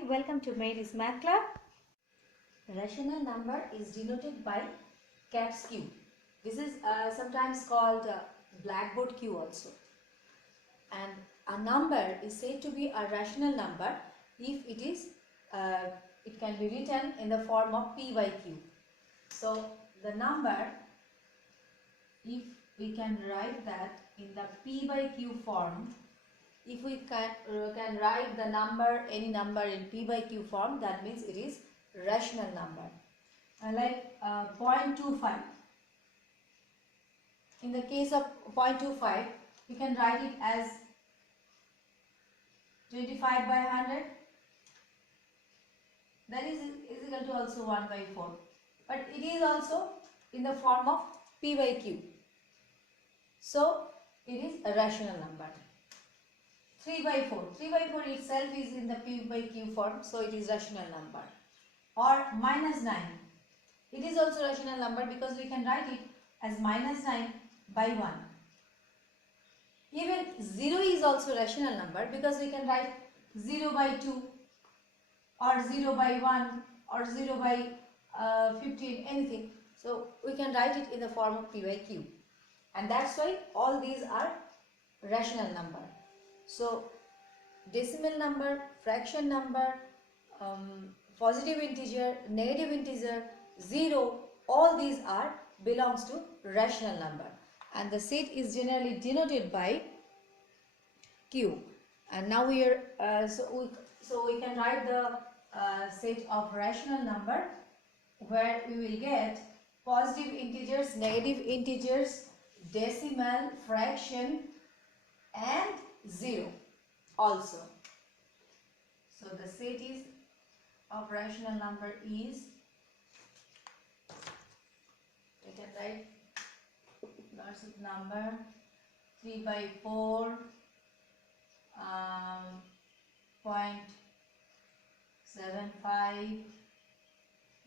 Hi, welcome to Mary's Math Club. Rational number is denoted by caps Q. This is sometimes called blackboard Q also. And a number is said to be a rational number if it can be written in the form of P by Q. So the number, if we can write that in the P by Q form, if we can write the number, any number in P by Q form, that means it is rational number. Like 0.25. In the case of 0.25, you can write it as 25 by 100. That is equal to also 1 by 4. But it is also in the form of P by Q. So it is a rational number. 3 by 4. 3 by 4 itself is in the P by Q form, so it is rational number. Or minus 9. It is also rational number because we can write it as minus 9 by 1. Even 0 is also rational number because we can write 0 by 2 or 0 by 1 or 0 by 15, anything. So we can write it in the form of P by Q. And that's why all these are rational number. So decimal number, fraction number, positive integer, negative integer, 0, all these are belongs to rational number, and the set is generally denoted by Q. And now we are so we can write the set of rational number where we will get positive integers, negative integers, decimal, fraction and 0 also. So the set is of rational number is, we can write lots of number 3 by 4, 0.75,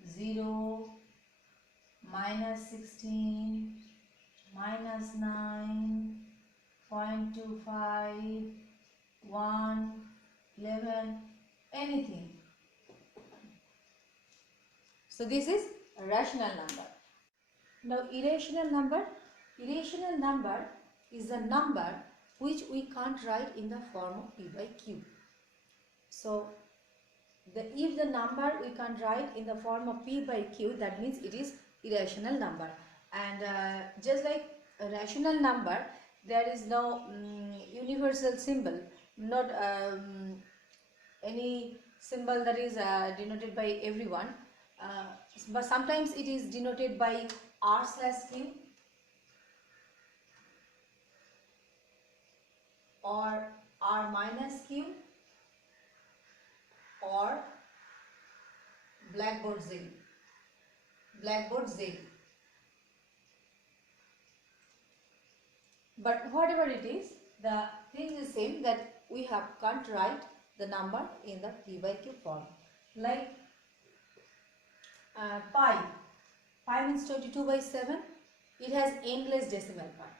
0, minus 16, minus 9, 0.25, 1, 11, anything. So this is a rational number. Now irrational number is a number which we can't write in the form of P by Q. So if the number we can't write in the form of P by Q, that means it is irrational number. And just like a rational number, there is no universal symbol, not any symbol that is denoted by everyone. But sometimes it is denoted by R/Q or R minus Q or blackboard Z. But whatever it is, the thing is same, that we can't write the number in the P by Q form. Like pi. Pi means 22 by 7. It has endless decimal part.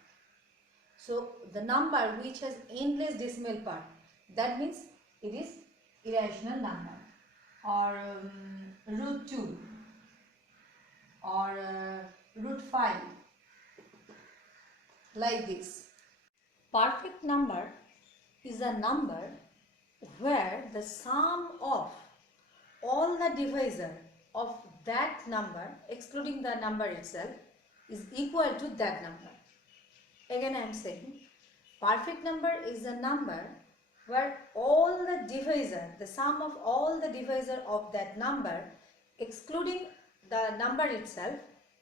So the number which has endless decimal part, that means it is irrational number. Or root 2 or root 5, like this. Perfect number is a number where the sum of all the divisor of that number, excluding the number itself, is equal to that number. Again I am saying, perfect number is a number where all the divisor, the sum of all the divisor of that number, excluding the number itself,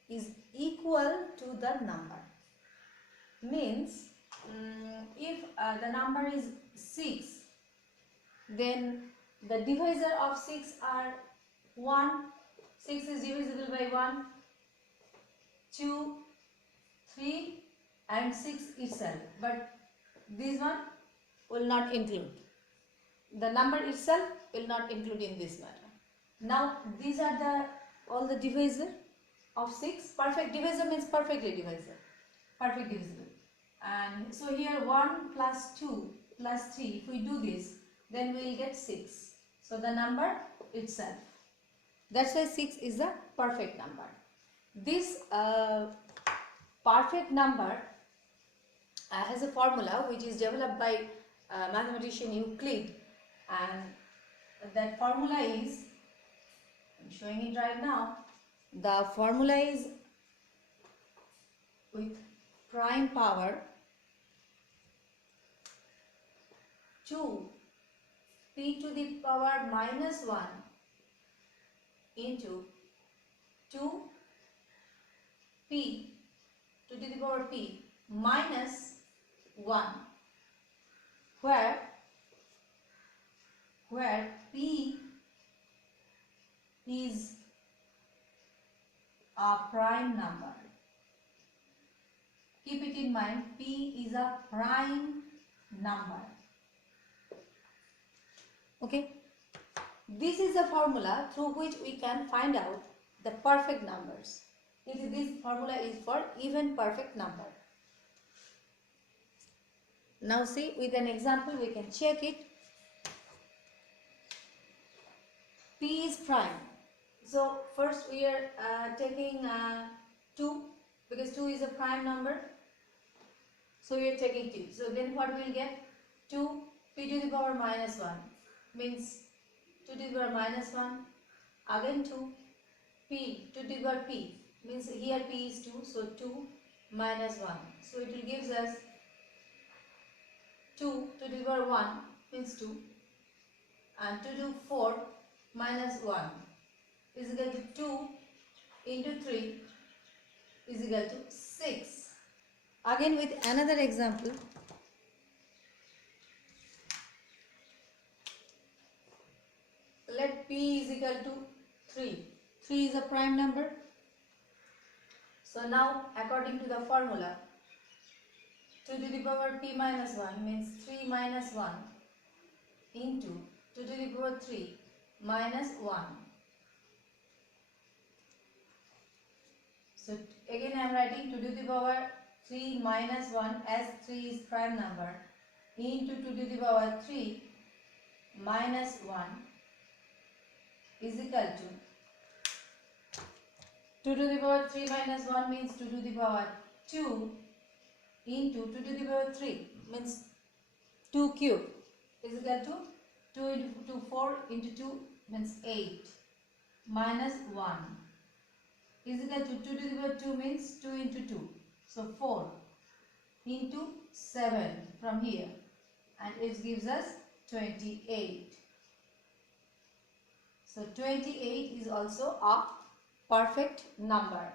is equal to the number. Means if the number is 6, then the divisor of 6 are 1, 6 is divisible by 1, 2, 3 and 6 itself, but this one will not include. The number itself will not include in this matter. Now these are all the divisor of 6. Perfect divisor means perfectly divisible. And so here 1 plus 2 plus 3, if we do this, then we will get 6. So the number itself. That's why 6 is a perfect number. This perfect number has a formula which is developed by mathematician Euclid, and that formula is, I'm showing it right now. The formula is with prime power 2 p to the power minus 1 into 2 p to the power p minus 1, where p is a prime number. Keep it in mind, p is a prime number. Okay, this is the formula through which we can find out the perfect numbers. This formula is for even perfect number. Now see, with an example we can check it. P is prime. So first we are taking 2, because 2 is a prime number. So we are taking 2. So then what we will get? 2 p to the power minus 1 means 2 to the power minus 1. Again 2 p to the power p means here p is 2. So 2 minus 1. So it will gives us 2 to the power 1 means 2. And 2 to 4 minus 1 is equal to 2 into 3 is equal to 6. Again with another example, let p is equal to 3. 3 is a prime number. So now according to the formula, 2 to the power p minus 1 means 3 minus 1 into 2 to the power 3 minus 1. So again I am writing 2 to the power 3 minus 1 as 3 is prime number into 2 to the power 3 minus 1 is equal to 2 to the power 3 minus 1 means 2 to the power 2 into 2 to the power 3 means 2 cube is equal to 2 into 4 into 2 means 8 minus 1 is equal to 2 to the power 2 means 2 into 2. So 4 into 7 from here, and it gives us 28. So 28 is also a perfect number.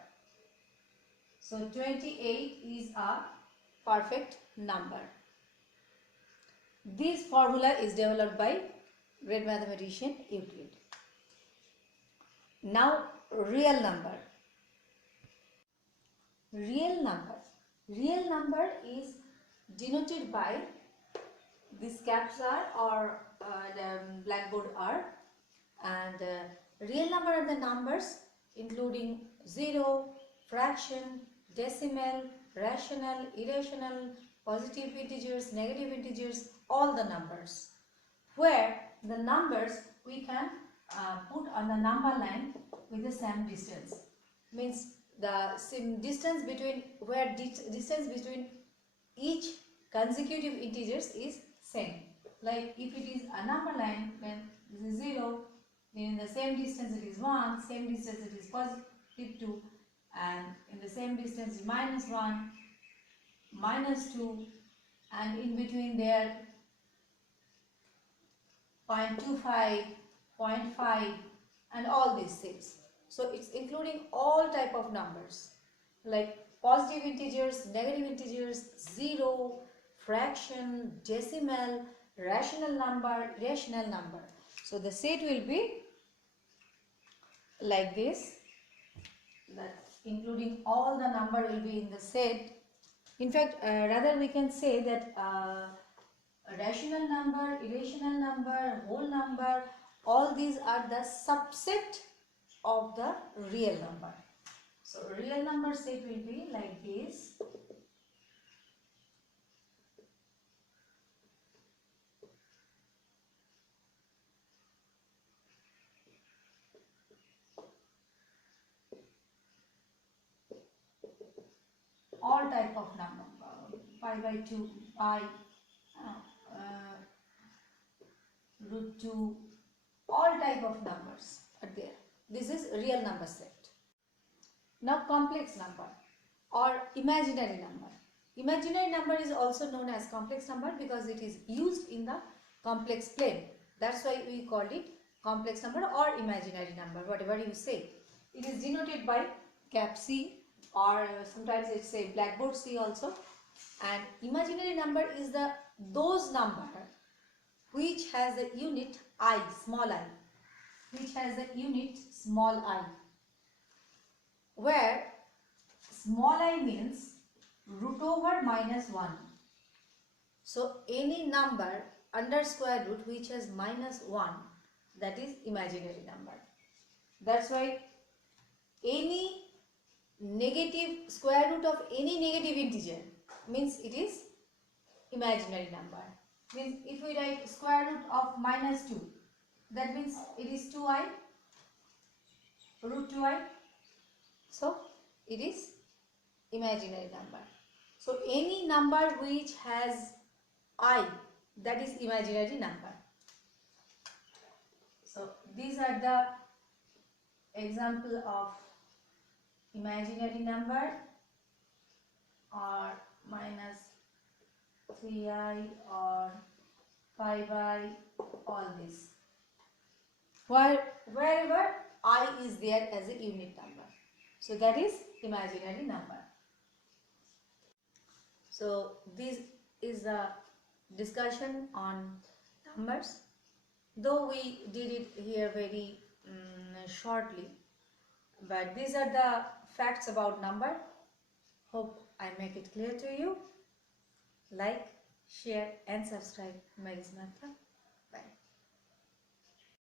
So 28 is a perfect number. This formula is developed by great mathematician Euclid. Now real number. Real number is denoted by this caps R or the blackboard R, and real number are the numbers including 0, fraction, decimal, rational, irrational, positive integers, negative integers, all the numbers, where the numbers we can put on the number line with the same distance. Means the same distance between distance between each consecutive integers is same. Like if it is a number line, then this is 0, then in the same distance it is 1, same distance it is positive 2, and in the same distance is minus 1, minus 2, and in between there 0.25, 0.5, and all these things. So it's including all type of numbers like positive integers, negative integers, 0, fraction, decimal, rational number, irrational number. So the set will be like this, that including all the number will be in the set. In fact, rather we can say that a rational number, irrational number, whole number, all these are the subset of the real number. So real number set will be like this. all type of number, pi by 2, pi, root 2, all type of numbers are there. This is real number set. Now complex number or imaginary number. Imaginary number is also known as complex number because it is used in the complex plane. That's why we called it complex number or imaginary number, whatever you say. It is denoted by cap C, or sometimes it's a blackboard C also. And imaginary number is those number which has the unit I, small I, which has the unit small I, where small I means root over minus 1. So any number under square root which has minus 1, that is imaginary number. That's why any negative square root of any negative integer means it is imaginary number. Means if we write square root of minus 2, that means it is 2i, root 2i. So it is imaginary number. So any number which has I, that is imaginary number. So these are the example of imaginary number, or minus 3i or pi by all this, wherever I is there as a unit number. So that is imaginary number. So this is a discussion on numbers, though we did it here very shortly, but these are the facts about number. Hope I make it clear to you. Like, share and subscribe Mary's Math Club. Bye.